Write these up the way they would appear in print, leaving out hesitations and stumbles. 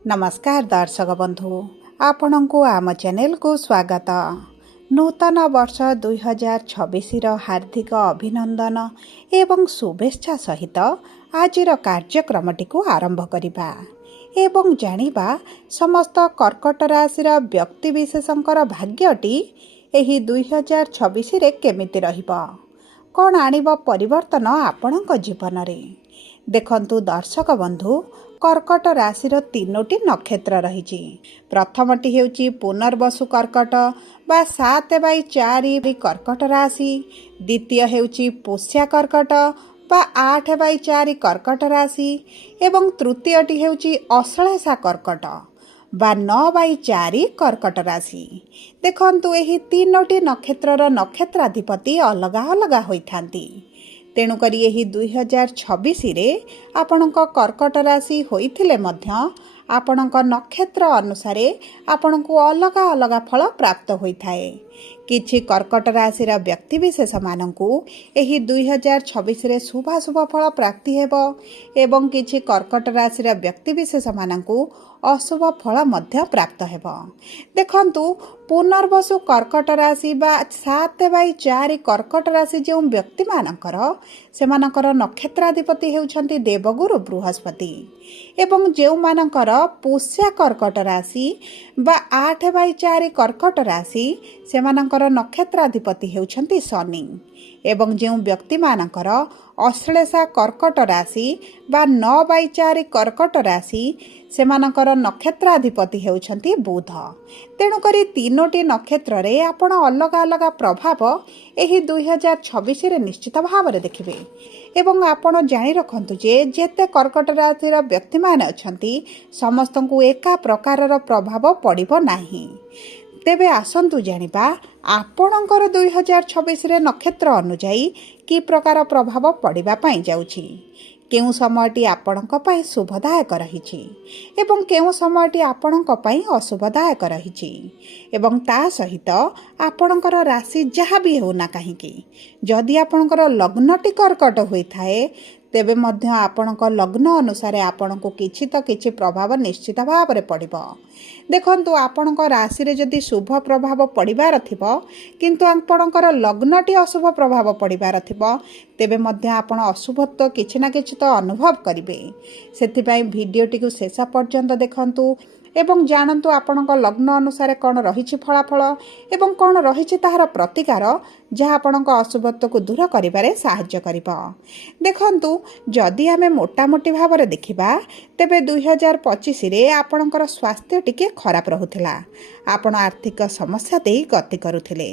नमस्कार दर्शक बंधु आपण को आम चैनल को स्वागत। नूतन वर्ष 2026 हार्दिक अभिनंदन एवं शुभेच्छा सहित आज कार्यक्रमटी को आरंभ करिबा एवं जानिबा समस्त कर्कट राशि व्यक्तिविशेषकर भाग्यटी एही 2026 रे केमिति रहिबा कौन आणिब परिवर्तन आपणक जीवन रे। देखंतु दर्शक बंधु कर्कट राशिर तीनोटी नक्षत्र रही। प्रथमटी हेउची पुनर्वसु कर्कट बा 7/4 कर्कट राशि। द्वितीय हेउची पुष्या कर्कट बा 8/4 कर्कट राशि एवं तृतीयटी हेउची अश्लेषा कर्कट बा 9/4 कर्कट राशि। देखंतु एही तीनोटी नक्षत्रर नक्षत्राधिपति अलगा अलगा होइथांती। तेणुकरी यही 2026 रे आपणक कर्कट राशि होइथिले मध्य आपणक नक्षत्र अनुसारे आपणको अलगा अलगा फल प्राप्त होइथाए। किछि कर्कट राशिर व्यक्तिविशेष मानकु एही 2026 रे शुभाशुभ फल प्राप्ति हेबो एवं किछि कर्कट राशिर व्यक्तिविशेष मानकु अशुभ फल मध्य प्राप्त हेबो। देखंतु पुनर्वसु कर्कट राशि बा 7/4 कर्कट राशि जो व्यक्ति मानकर सेमानकर नक्षत्राधिपति हेउछंती देवगुरु बृहस्पति एवं जो मानकर पुष्या कर्कट राशि बा 8/4 कर्कट राशि सेमानकर नक्षत्राधिपति हेउछंती शनि एवं जो व्यक्ति मानकर अश्लेषा कर्कट राशि बा 9/4 कर्कट राशि सेमानकर नक्षत्राधिपति हेउछंती बुध। तेणुकरी तीनोटी नक्षत्र रे आपण अलग अलग प्रभाव एही 2026 रे निश्चित भाव रे देखिबे एवं आपण जानि रखंतु जे जेते कर्कट राशिर व्यक्ति माने अछंती समस्तंकु एका प्रकारर प्रभाव पड़िबो नाही। तेबे आसंतु जानिबा आपणकर 2026 रे नक्षत्र अनुजाई कि प्रकार प्रभाव पड़िबा पई जाउछि। केउ समयटी आपणक पई शुभदायक रहिछि एवं केउ समयटी आपणक पई अशुभदायक रहिछि एवं ता सहित आपणकर राशि जहाँ भी होना काहेकि जदि आपणकर लग्नटी कर्कट होइथाए तेबे मध्य आपणक लग्न अनुसार आपणको किछि तो किछि प्रभाव निश्चित भाव रे पड़िबो। देखंतु आपणक राशि रे जदि शुभ प्रभाव पड़िबार थिबो किंतु आपणकर लग्नटी अशुभ प्रभाव पड़िबार थिबो तेबे मध्य आपण अशुभत्व किछि ना किछि तो अनुभव करिवे। सेथिपई भिडियोटी को शेष पर्यंत देखंतु एवं जानतु आपणक लग्न अनुसार कौन रही फलाफल एवं कौन रही ताहार प्रतिकार जहाँ आपणक अशुभत्व को दूर करिबारे साहाय्य करिबो। देखंतु जदि आमे मोटामोटी भाव में देखिबा तेबे 2025 रे आपणकर स्वास्थ्य टिके खराब रहुथिला। आपण आर्थिक समस्या देई गति करुथिले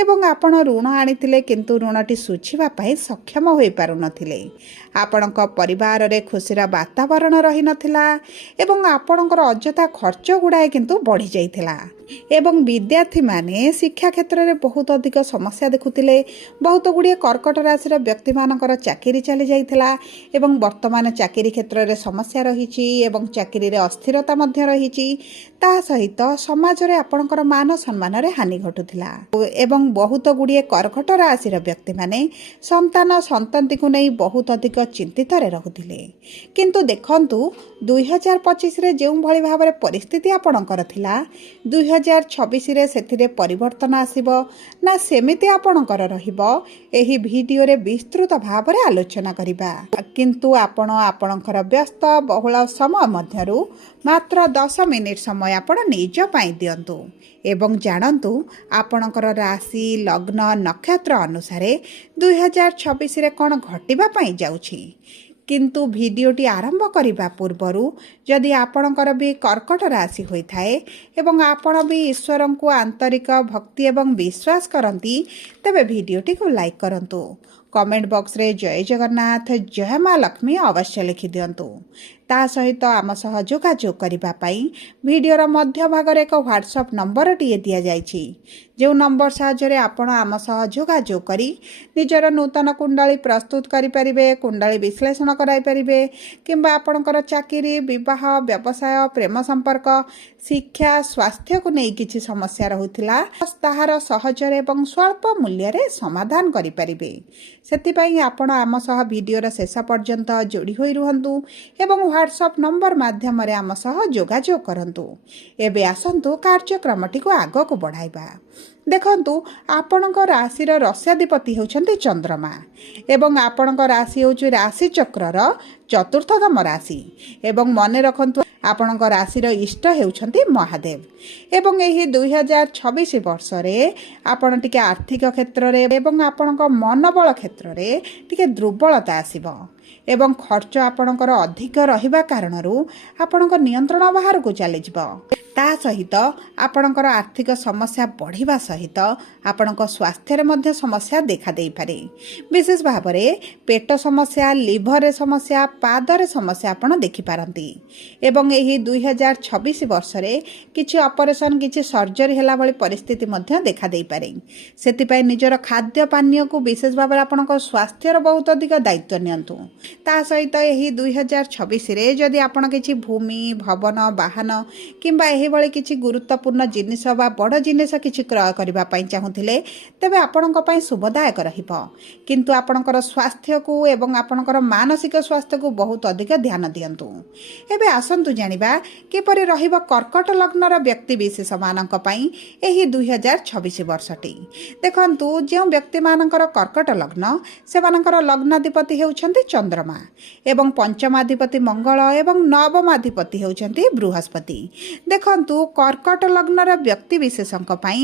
एवं आपण ऋण आनिथिले किंतु ऋणटी सुझिबा पई सक्षम होई पारु नथिले। आपणक परिवार रे खुशीर वातावरण रही नथिला एवं आपणकर अजथा खर्च गुड़ाए किंतु बढ़ी जाइथिला एवं विद्यार्थी माने शिक्षा क्षेत्र में बहुत अधिक समस्या देखुथिले। बहुत गुड़िए कर्कट राशि व्यक्ति मानकर चाकरी चली जाइथिला एवं वर्तमान चाकरी क्षेत्र में समस्या रही एवं चाकरी रे अस्थिरता मध्य रही ता सहित समाज रे आपणकर मान सम्मान रे हानि घटुथिला एवं बहुत गुड़िए कर्कट राशि व्यक्ति माने संतान संतति को नहीं बहुत अधिक चिंतित रे रहुथिले। किंतु देखंतु 2025 रे जेउ भली भाव रे परिस्थिति आपणकर थिला 2026 रे सेथिरे परिवर्तन आसीबो ना सेमिति आपणकर रहिबो एही भिडियो रे विस्तृत भाव रे आलोचना करिबा। किंतु आपण आपणकर व्यस्त बहुल समय मध्यरु मात्र 10 मिनिट समय आपण निज पई दियंतु एवं जानंतु आपणकर राशि लग्न नक्षत्र अनुसारे 2026 रे कोन घटिबा पई जाउछि। किंतु भिडियोटी आरंभ करने पूर्वरु जदि आपणकर भी कर्कट राशि होइथाए एवं आपण भी ईश्वर को आंतरिक भक्ति एवं विश्वास करती तेबे भिडियोटी को लाइक करंतु। कमेंट बॉक्स रे जय जगन्नाथ जय माँ लक्ष्मी अवश्य लिखि दियंतु। ता सहित आम सह जोगाजोग करिबा पई भिडियोर मध्य भागरे एक व्हाट्सएप नंबर टिए दिया जाइछि जो नंबर साहाय्य आपण आम सह जोगाजोग करी निजर नूतन कुंडली प्रस्तुत करि परिबे कुंडली विश्लेषण कराई परिबे किंबा आपणकर चाकरी विवाह व्यवसाय प्रेम संपर्क शिक्षा स्वास्थ्य को नहीं किछि समस्या रहुथिला ताहार सहजरे एवं स्वल्प मूल्य रे समाधान करि परिबे। सेति पई आपण आम सह भिडियोर शेष पर्यंत जोड़ी होई रुहंतु एवं ହ୍ୱାଟ୍ସଆପ୍ ନମ୍ବର ମାଧ୍ୟମରେ ଆମ ସହ ଯୋଗାଯୋଗ କରନ୍ତୁ। ଏବେ ଆସନ୍ତୁ କାର୍ଯ୍ୟକ୍ରମଟିକୁ ଆଗକୁ ବଢ଼ାଇବା। ଦେଖନ୍ତୁ, ଆପଣଙ୍କ ରାଶିର ରସ୍ୟାଧିପତି ହେଉଛନ୍ତି ଚନ୍ଦ୍ରମା ଏବଂ ଆପଣଙ୍କ ରାଶି ହେଉଛି ରାଶିଚକ୍ରର ଚତୁର୍ଥତମ ରାଶି। ଏବଂ ମନେ ରଖନ୍ତୁ, ଆପଣଙ୍କ ରାଶିର ଇଷ୍ଟ ହେଉଛନ୍ତି ମହାଦେବ। ଏବଂ ଏହି 2026 ବର୍ଷରେ ଆପଣ ଟିକେ ଆର୍ଥିକ କ୍ଷେତ୍ରରେ ଏବଂ ଆପଣଙ୍କ ମନୋବଳ କ୍ଷେତ୍ରରେ ଟିକେ ଦୁର୍ବଳତା ଆସିବ ଏବଂ ଖର୍ଚ୍ଚ ଆପଣଙ୍କର ଅଧିକ ରହିବା କାରଣରୁ ଆପଣଙ୍କ ନିୟନ୍ତ୍ରଣ ବାହାରକୁ ଚାଲିଯିବ। ତା ସହିତ ଆପଣଙ୍କର ଆର୍ଥିକ ସମସ୍ୟା ବଢ଼ିବା ସହିତ ଆପଣଙ୍କ ସ୍ୱାସ୍ଥ୍ୟରେ ମଧ୍ୟ ସମସ୍ୟା ଦେଖାଦେଇପାରେ। ବିଶେଷ ଭାବରେ ପେଟ ସମସ୍ୟା, ଲିଭରରେ ସମସ୍ୟା, ପାଦରେ ସମସ୍ୟା ଆପଣ ଦେଖିପାରନ୍ତି। ଏବଂ ଏହି 2026 ବର୍ଷରେ କିଛି ଅପରେସନ୍, କିଛି ସର୍ଜରୀ ହେଲା ଭଳି ପରିସ୍ଥିତି ମଧ୍ୟ ଦେଖାଦେଇପାରେ। ସେଥିପାଇଁ ନିଜର ଖାଦ୍ୟ ପାନୀୟକୁ ବିଶେଷ ଭାବରେ ଆପଣଙ୍କ ସ୍ୱାସ୍ଥ୍ୟର ବହୁତ ଅଧିକ ଦାୟିତ୍ୱ ନିଅନ୍ତୁ। ତା ସହିତ ଏହି 2026ରେ ଯଦି ଆପଣ କିଛି ଭୂମି, ଭବନ, ବାହନ କିମ୍ବା ଏହିଭଳି କିଛି ଗୁରୁତ୍ୱପୂର୍ଣ୍ଣ ଜିନିଷ ବା ବଡ଼ ଜିନିଷ କିଛି କ୍ରୟ କରିବା ପାଇଁ ଚାହୁଁଥିଲେ, ତେବେ ଆପଣଙ୍କ ପାଇଁ ଶୁଭଦାୟକ ରହିବ। କିନ୍ତୁ ଆପଣଙ୍କର ସ୍ୱାସ୍ଥ୍ୟକୁ ଏବଂ ଆପଣଙ୍କର ମାନସିକ ସ୍ୱାସ୍ଥ୍ୟକୁ ବହୁତ ଅଧିକ ଧ୍ୟାନ ଦିଅନ୍ତୁ। ଏବେ ଆସନ୍ତୁ ଜାଣିବା କିପରି ରହିବ କର୍କଟ ଲଗ୍ନର ବ୍ୟକ୍ତିବିଶେଷମାନଙ୍କ ପାଇଁ ଏହି 2026 ବର୍ଷଟି। ଦେଖନ୍ତୁ, ଯେଉଁ ବ୍ୟକ୍ତିମାନଙ୍କର କର୍କଟ ଲଗ୍ନ, ସେମାନଙ୍କର ଲଗ୍ନାଧିପତି ହେଉଛନ୍ତି ଚନ୍ଦ୍ରମା ଏବଂ ପଞ୍ଚମାଧିପତି ମଙ୍ଗଳ ଏବଂ ନବମାଧିପତି ହେଉଛନ୍ତି ବୃହସ୍ପତି। ଦେଖନ୍ତୁ, କର୍କଟ ଲଗ୍ନର ବ୍ୟକ୍ତିବିଶେଷଙ୍କ ପାଇଁ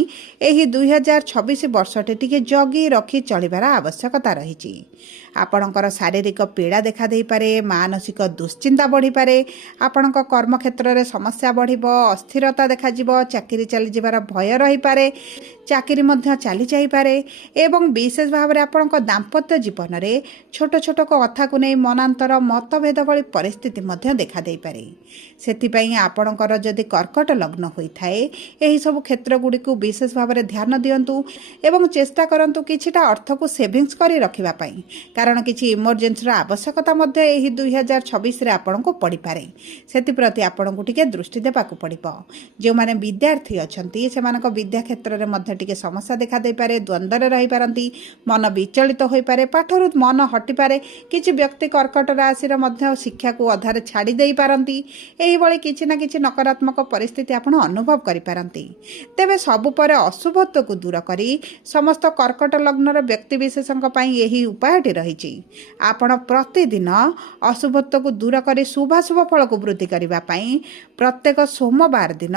ଏହି 2026 ବର୍ଷଟି ଟିକେ ଜଗି ରଖି ଚଳିବାର ଆବଶ୍ୟକତା ରହିଛି। ଆପଣଙ୍କର ଶାରୀରିକ ପୀଡ଼ା ଦେଖାଦେଇପାରେ, ମାନସିକ ଦୁଶ୍ଚିନ୍ତା ବଢ଼ିପାରେ, ଆପଣଙ୍କ କର୍ମକ୍ଷେତ୍ରରେ ସମସ୍ୟା ବଢ଼ିବ, ଅସ୍ଥିରତା ଦେଖାଯିବ, ଚାକିରି ଚାଲିଯିବାର ଭୟ ରହିପାରେ, ଚାକିରି ମଧ୍ୟ ଚାଲିଯାଇପାରେ ଏବଂ ବିଶେଷ ଭାବରେ ଆପଣଙ୍କ ଦାମ୍ପତ୍ୟ ଜୀବନରେ ଛୋଟ ଛୋଟ କଥାକୁ ନେଇ ମନାନ୍ତର, ମତଭେଦ ଭଳି ପରିସ୍ଥିତି ମଧ୍ୟ ଦେଖାଦେଇପାରେ। ସେଥିପାଇଁ ଆପଣଙ୍କର ଯଦି କର୍କଟ ଲଗ୍ନ ହୋଇଥାଏ, ଏହିସବୁ କ୍ଷେତ୍ରଗୁଡ଼ିକୁ ବିଶେଷ ଭାବରେ ଧ୍ୟାନ ଦିଅନ୍ତୁ ଏବଂ ଚେଷ୍ଟା କରନ୍ତୁ କିଛିଟା ଅର୍ଥକୁ ସେଭିଙ୍ଗସ୍ କରି ରଖିବା ପାଇଁ, କାରଣ କିଛି ଇମର୍ଜେନ୍ସିର ଆବଶ୍ୟକତା ମଧ୍ୟ ଏହି 2026ରେ ଆପଣଙ୍କୁ ପଡ଼ିପାରେ। ସେଥିପ୍ରତି ଆପଣଙ୍କୁ ଟିକେ ଦୃଷ୍ଟି ଦେବାକୁ ପଡ଼ିବ। ଯେଉଁମାନେ ବିଦ୍ୟାର୍ଥୀ ଅଛନ୍ତି, ସେମାନଙ୍କ ବିଦ୍ୟା କ୍ଷେତ୍ରରେ ମଧ୍ୟ ଟିକେ ସମସ୍ୟା ଦେଖାଦେଇପାରେ, ଦ୍ୱନ୍ଦ୍ୱରେ ରହିପାରନ୍ତି, ମନ ବିଚଳିତ ହୋଇପାରେ, ପାଠରୁ ମନ ହଟିପାରେ। କିଛି ବ୍ୟକ୍ତି କର୍କଟ ରାଶିର ମଧ୍ୟ ଶିକ୍ଷାକୁ ଅଧାରେ ଛାଡ଼ି ଦେଇପାରନ୍ତି। ଏହିଭଳି କିଛି ନା କିଛି ନକାରାତ୍ମକ ପରିସ୍ଥିତି ଆପଣ ଅନୁଭବ କରିପାରନ୍ତି। ତେବେ ସବୁ ପରେ ଅଶୁଭତ୍ୱକୁ ଦୂର କରି ସମସ୍ତ କର୍କଟ ଲଗ୍ନର ବ୍ୟକ୍ତିବିଶେଷଙ୍କ ପାଇଁ ଏହି ଉପାୟଟି ରହିଛି। ଆପଣ ପ୍ରତିଦିନ ଅଶୁଭତ୍ୱକୁ ଦୂର କରି ଶୁଭାଶୁଭ ଫଳକୁ ବୃଦ୍ଧି କରିବା ପାଇଁ ପ୍ରତ୍ୟେକ ସୋମବାର ଦିନ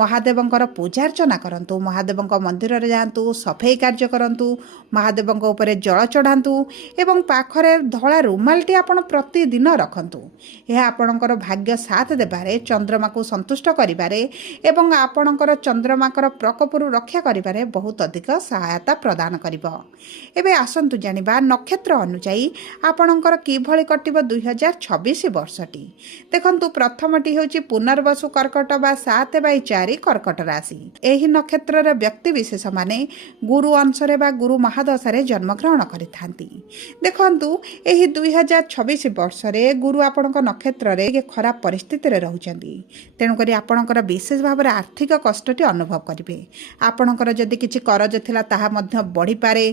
ମହାଦେବଙ୍କର ପୂଜାର୍ଚ୍ଚନା କରନ୍ତୁ। ମହାଦେବଙ୍କ ମନ୍ଦିରରେ ଯାଆନ୍ତୁ, ସଫେଇ କାର୍ଯ୍ୟ କରନ୍ତୁ, ମହାଦେବଙ୍କ ଉପରେ ଜଳ ଚଢ଼ାନ୍ତୁ ଏବଂ ପାଖରେ ଧଳା ରୁମାଲଟି ଆପଣ ପ୍ରତିଦିନ ରଖନ୍ତୁ। ଏହା ଆପଣଙ୍କର ଭାଗ୍ୟ ସାଥ ଦେବାରେ, ଚନ୍ଦ୍ରମାକୁ ସନ୍ତୁଷ୍ଟ କରିବାରେ ଏବଂ ଆପଣଙ୍କର ଚନ୍ଦ୍ରମାଙ୍କର ପ୍ରକୋପରୁ ରକ୍ଷା କରିବାରେ ବହୁତ ଅଧିକ ସହାୟତା ପ୍ରଦାନ କରିବ। ଏବେ ଆସନ୍ତୁ ଜାଣିବା ନକ୍ଷତ୍ର ଅନୁଯାୟୀ ଆପଣଙ୍କର କିଭଳି କଟିବ 2026 ବର୍ଷଟି। ଦେଖନ୍ତୁ, ପ୍ରଥମଟି ହେଉଛି ପୁନର୍ବସୁ କର୍କଟ ବା 7/4 କର୍କଟ ରାଶି। ଏହି ନକ୍ଷତ୍ରର ବ୍ୟକ୍ତିବିଶେଷମାନେ ଗୁରୁ ଅଂଶରେ ବା ଗୁରୁ ମହାଦଶାରେ ଜନ୍ମଗ୍ରହଣ କରିଥାନ୍ତି। ଦେଖନ୍ତୁ, ଏହି 2026 ବର୍ଷରେ ଗୁରୁ ଆପଣଙ୍କ ନକ୍ଷତ୍ରରେ ଖରାପ ପରିସ୍ଥିତିରେ ରହୁଛନ୍ତି। ତେଣୁକରି ଆପଣଙ୍କର ବିଶେଷ ଭାବରେ ଆର୍ଥିକ କଷ୍ଟଟି ଅନୁଭବ କରିବେ। ଆପଣଙ୍କର ଯଦି କିଛି କରଜ ଥିଲା, ତାହା ମଧ୍ୟ ବଢ଼ିପାରେ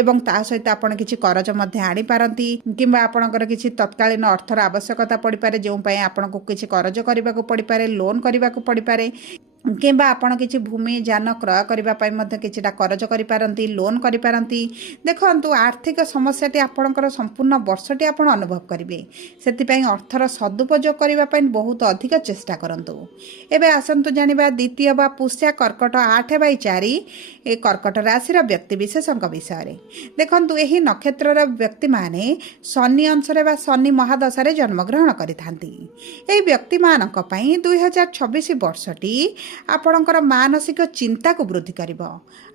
ଏବଂ ତା ସହିତ ଆପଣ କିଛି କରଜ ମଧ୍ୟ ଆଣିପାରନ୍ତି କିମ୍ବା ଆପଣଙ୍କର କିଛି ତତ୍କାଳୀନ ଅର୍ଥର ଆବଶ୍ୟକତା ପଡ଼ିପାରେ, ଯେଉଁ ପାଇଁ ଆପଣଙ୍କୁ କିଛି କରଜ କରିବାକୁ ପଡ଼ିପାରେ, ଲୋନ୍ କରିବାକୁ ପଡ଼ିପାରେ କିମ୍ବା ଆପଣ କିଛି ଭୂମି, ଯାନ କ୍ରୟ କରିବା ପାଇଁ ମଧ୍ୟ କିଛିଟା କରଜ କରିପାରନ୍ତି, ଲୋନ୍ କରିପାରନ୍ତି। ଦେଖନ୍ତୁ, ଆର୍ଥିକ ସମସ୍ୟାଟି ଆପଣଙ୍କର ସମ୍ପୂର୍ଣ୍ଣ ବର୍ଷଟି ଆପଣ ଅନୁଭବ କରିବେ। ସେଥିପାଇଁ ଅର୍ଥର ସଦୁପଯୋଗ କରିବା ପାଇଁ ବହୁତ ଅଧିକ ଚେଷ୍ଟା କରନ୍ତୁ। ଏବେ ଆସନ୍ତୁ ଜାଣିବା ଦ୍ୱିତୀୟ ବା ପୁଷ୍ୟା କର୍କଟ 8/4 ଏ କର୍କଟ ରାଶିର ବ୍ୟକ୍ତିବିଶେଷଙ୍କ ବିଷୟରେ। ଦେଖନ୍ତୁ, ଏହି ନକ୍ଷତ୍ରର ବ୍ୟକ୍ତିମାନେ ଶନି ଅଂଶରେ ବା ଶନି ମହାଦଶାରେ ଜନ୍ମଗ୍ରହଣ କରିଥାନ୍ତି। ଏହି ବ୍ୟକ୍ତିମାନଙ୍କ ପାଇଁ 2026 ବର୍ଷଟି ଆପଣଙ୍କର ମାନସିକ ଚିନ୍ତାକୁ ବୃଦ୍ଧି କରିବ।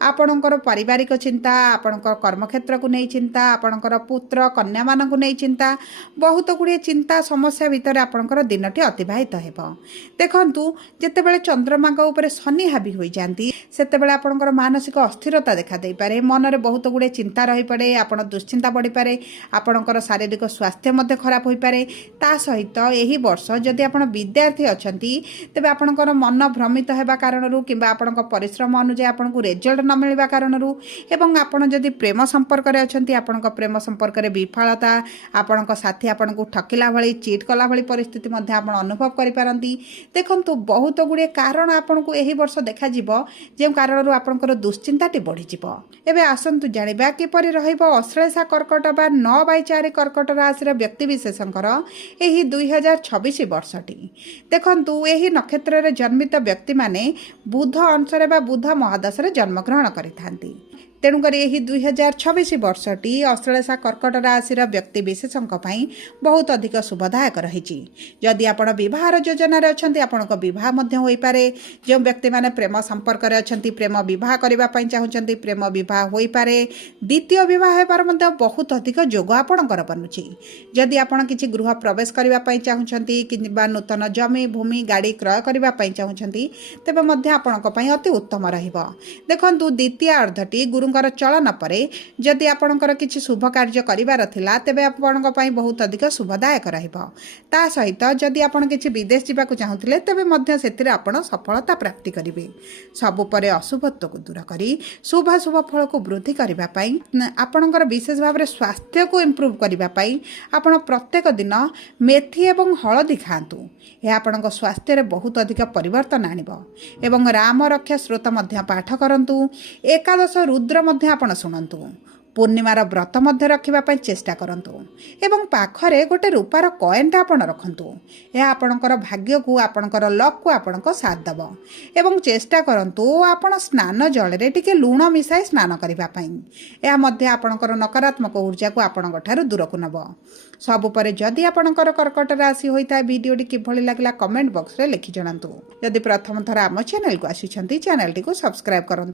ଆପଣଙ୍କର ପାରିବାରିକ ଚିନ୍ତା, ଆପଣଙ୍କ କର୍ମକ୍ଷେତ୍ରକୁ ନେଇ ଚିନ୍ତା, ଆପଣଙ୍କର ପୁତ୍ର କନ୍ୟାମାନଙ୍କୁ ନେଇ ଚିନ୍ତା, ବହୁତ ଗୁଡ଼ିଏ ଚିନ୍ତା ସମସ୍ୟା ଭିତରେ ଆପଣଙ୍କର ଦିନଟି ଅତିବାହିତ ହେବ। ଦେଖନ୍ତୁ, ଯେତେବେଳେ ଚନ୍ଦ୍ରମାଙ୍କ ଉପରେ ଶନି ହାବି ହୋଇଯାନ୍ତି, ସେତେବେଳେ ଆପଣଙ୍କର ମାନସିକ ଅସ୍ଥିରତା ଦେଖାଦେଇପାରେ, ମନରେ ବହୁତ ଗୁଡ଼ିଏ ଚିନ୍ତା ରହିପଡ଼େ, ଆପଣ ଦୁଶ୍ଚିନ୍ତା ବଢ଼ିପାରେ, ଆପଣଙ୍କର ଶାରୀରିକ ସ୍ୱାସ୍ଥ୍ୟ ମଧ୍ୟ ଖରାପ ହୋଇପାରେ। ତା ସହିତ ଏହି ବର୍ଷ ଯଦି ଆପଣ ବିଦ୍ୟାର୍ଥୀ ଅଛନ୍ତି, ତେବେ ଆପଣଙ୍କର ମନ ଭ୍ରମିତ ଅଶିକ୍ଷिତ ହେବା କାରଣରୁ କିମ୍ବା ଆପଣଙ୍କ ପରିଶ୍ରମ ଅନୁଯାୟୀ ଆପଣଙ୍କୁ ରେଜଲ୍ଟ ନ ମିଳିବା କାରଣରୁ ଏବଂ ଆପଣ ଯଦି ପ୍ରେମ ସମ୍ପର୍କରେ ଅଛନ୍ତି ଆପଣଙ୍କ ପ୍ରେମ ସମ୍ପର୍କରେ ବିଫଳତା ଆପଣଙ୍କ ସାଥୀ ଆପଣଙ୍କୁ ଠକିଲା ଭଳି ଚିଟ୍ କଲା ଭଳି ପରିସ୍ଥିତି ମଧ୍ୟ ଆପଣ ଅନୁଭବ କରିପାରନ୍ତି। ଦେଖନ୍ତୁ ବହୁତ ଗୁଡ଼ିଏ କାରଣ ଆପଣଙ୍କୁ ଏହି ବର୍ଷ ଦେଖାଯିବ ଯେଉଁ କାରଣରୁ ଆପଣଙ୍କର ଦୁଶ୍ଚିନ୍ତାଟି ବଢ଼ିଯିବ। ଏବେ ଆସନ୍ତୁ ଜାଣିବା କିପରି ରହିବ ଅଶ୍ଳେଷା କର୍କଟ ବା 9/4 କର୍କଟ ରାଶିର ବ୍ୟକ୍ତିବିଶେଷଙ୍କର ଏହି 2026 ବର୍ଷଟି। ଦେଖନ୍ତୁ ଏହି ନକ୍ଷତ୍ରରେ ଜନ୍ମିତ ବ୍ୟକ୍ତିମାନେ ବୁଧ ଅଂଶରେ ବା ବୁଧ ମହାଦଶରେ ଜନ୍ମଗ୍ରହଣ କରିଥାନ୍ତି। ତେଣୁକରି ଏହି 2026 ବର୍ଷଟି ଅଶ୍ଳେଷା କର୍କଟ ରାଶିର ବ୍ୟକ୍ତିବିଶେଷଙ୍କ ପାଇଁ ବହୁତ ଅଧିକ ଶୁଭଦାୟକ ରହିଛି। ଯଦି ଆପଣ ବିବାହର ଯୋଜନାରେ ଅଛନ୍ତି ଆପଣଙ୍କ ବିବାହ ମଧ୍ୟ ହୋଇପାରେ। ଯେଉଁ ବ୍ୟକ୍ତିମାନେ ପ୍ରେମ ସମ୍ପର୍କରେ ଅଛନ୍ତି ପ୍ରେମ ବିବାହ କରିବା ପାଇଁ ଚାହୁଁଛନ୍ତି ପ୍ରେମ ବିବାହ ହୋଇପାରେ। ଦ୍ୱିତୀୟ ବିବାହ ହେବାର ମଧ୍ୟ ବହୁତ ଅଧିକ ଯୋଗ ଆପଣଙ୍କର ବନୁଛି। ଯଦି ଆପଣ କିଛି ଗୃହ ପ୍ରବେଶ କରିବା ପାଇଁ ଚାହୁଁଛନ୍ତି କିମ୍ବା ନୂତନ ଜମି ଭୂମି ଗାଡ଼ି କ୍ରୟ କରିବା ପାଇଁ ଚାହୁଁଛନ୍ତି ତେବେ ମଧ୍ୟ ଆପଣଙ୍କ ପାଇଁ ଅତି ଉତ୍ତମ ରହିବ। ଦେଖନ୍ତୁ ଦ୍ୱିତୀୟ ଅର୍ଦ୍ଧଟି ଗୁରୁଙ୍କର ଚଳନ ପରେ ଯଦି ଆପଣଙ୍କର କିଛି ଶୁଭ କାର୍ଯ୍ୟ କରିବାର ଥିଲା ତେବେ ଆପଣଙ୍କ ପାଇଁ ବହୁତ ଅଧିକ ଶୁଭଦାୟକ ରହିବ। ତା ସହିତ ଯଦି ଆପଣ କିଛି ବିଦେଶ ଯିବାକୁ ଚାହୁଁଥିଲେ ତେବେ ମଧ୍ୟ ସେଥିରେ ଆପଣ ସଫଳତା ପ୍ରାପ୍ତି କରିବେ। ସବୁ ପରେ ଅଶୁଭତ୍ୱକୁ ଦୂର କରି ଶୁଭାଶୁଭ ଫଳକୁ ବୃଦ୍ଧି କରିବା ପାଇଁ ଆପଣଙ୍କର ବିଶେଷ ଭାବରେ ସ୍ୱାସ୍ଥ୍ୟକୁ ଇମ୍ପ୍ରୁଭ୍ କରିବା ପାଇଁ ଆପଣ ପ୍ରତ୍ୟେକ ଦିନ ମେଥି ଏବଂ ହଳଦୀ ଖାଆନ୍ତୁ। ଏହା ଆପଣଙ୍କ ସ୍ୱାସ୍ଥ୍ୟରେ ବହୁତ ଅଧିକ ପରିବର୍ତ୍ତନ ଆଣିବ। ଏବଂ ରାମ ରକ୍ଷା ସ୍ରୋତ ମଧ୍ୟ ପାଠ କରନ୍ତୁ। ଏକାଦଶ ରୁଦ୍ର ମଧ୍ୟ ଆପଣ ଶୁଣନ୍ତୁ। ପୂର୍ଣ୍ଣିମାର ବ୍ରତ ମଧ୍ୟ ରଖିବା ପାଇଁ ଚେଷ୍ଟା କରନ୍ତୁ ଏବଂ ପାଖରେ ଗୋଟେ ରୂପାର କଏନ୍ଟା ଆପଣ ରଖନ୍ତୁ। ଏହା ଆପଣଙ୍କର ଭାଗ୍ୟକୁ ଆପଣଙ୍କର ଲକ୍କୁ ଆପଣଙ୍କ ସାଥ ଦେବ। ଏବଂ ଚେଷ୍ଟା କରନ୍ତୁ ଆପଣ ସ୍ନାନ ଜଳରେ ଟିକେ ଲୁଣ ମିଶାଇ ସ୍ନାନ କରିବା ପାଇଁ। ଏହା ମଧ୍ୟ ଆପଣଙ୍କର ନକାରାତ୍ମକ ଊର୍ଜାକୁ ଆପଣଙ୍କ ଠାରୁ ଦୂରକୁ ନେବ। ସବୁ ପରେ ଯଦି ଆପଣଙ୍କର କର୍କଟ ରାଶି ହୋଇଥାଏ ଭିଡ଼ିଓଟି କିଭଳି ଲାଗିଲା କମେଣ୍ଟ ବକ୍ସରେ ଲେଖି ଜଣାନ୍ତୁ। ଯଦି ପ୍ରଥମ ଥର ଆମ ଚ୍ୟାନେଲକୁ ଆସିଛନ୍ତି ଚ୍ୟାନେଲଟିକୁ ସବସ୍କ୍ରାଇବ୍ କରନ୍ତୁ।